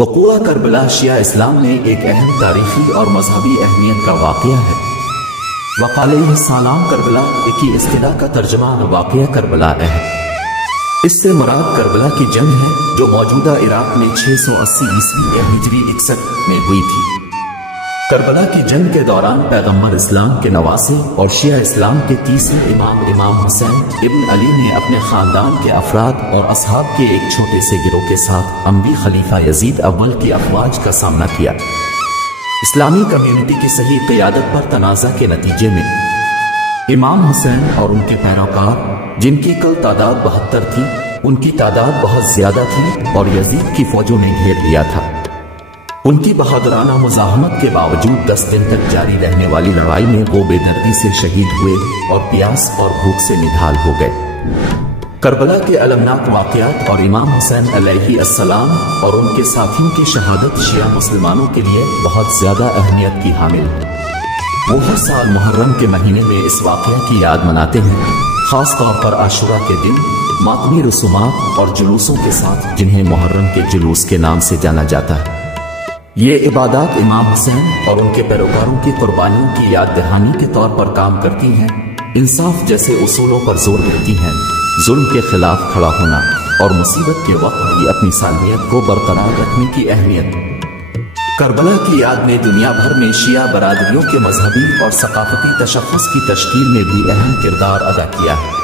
وقوع کربلا شیعہ اسلام میں ایک اہم تاریخی اور مذہبی اہمیت کا واقعہ ہے۔ وقال علیہ السلام کربلا کی اصطلاح کا ترجمہ واقعہ کربلا ہے۔ اس سے مراد کربلا کی جنگ ہے جو موجودہ عراق میں 680 عیسوی ہجری 61 میں ہوئی تھی۔ کربلا کی جنگ کے دوران پیغمبر اسلام کے نواسے اور شیعہ اسلام کے تیسرے امام حسین ابن علی نے اپنے خاندان کے افراد اور اصحاب کے ایک چھوٹے سے گروہ کے ساتھ اموی خلیفہ یزید اول کی افواج کا سامنا کیا۔ اسلامی کمیونٹی کی صحیح قیادت پر تنازع کے نتیجے میں امام حسین اور ان کے پیروکار، جن کی کل تعداد 72 تھی، ان کی تعداد بہت زیادہ تھی اور یزید کی فوجوں نے گھیر لیا تھا۔ ان کی بہادرانہ مزاحمت کے باوجود 10 دن تک جاری رہنے والی لڑائی میں وہ بے دردی سے شہید ہوئے اور پیاس اور بھوک سے نڈھال ہو گئے۔ کربلا کے المناک واقعات اور امام حسین علیہ السلام اور ان کے ساتھیوں کی شہادت شیعہ مسلمانوں کے لیے بہت زیادہ اہمیت کی حامل ہے۔ وہ ہر سال محرم کے مہینے میں اس واقعہ کی یاد مناتے ہیں، خاص طور پر عاشورہ کے دن ماتمی رسومات اور جلوسوں کے ساتھ، جنہیں محرم کے جلوس کے نام سے جانا جاتا ہے۔ یہ عبادات امام حسین اور ان کے پیروکاروں کی قربانیوں کی یاد دہانی کے طور پر کام کرتی ہیں، انصاف جیسے اصولوں پر زور دیتی ہیں، ظلم کے خلاف کھڑا ہونا اور مصیبت کے وقت بھی اپنی سالمیت کو برقرار رکھنے کی اہمیت۔ کربلا کی یاد نے دنیا بھر میں شیعہ برادریوں کے مذہبی اور ثقافتی تشخص کی تشکیل میں بھی اہم کردار ادا کیا ہے۔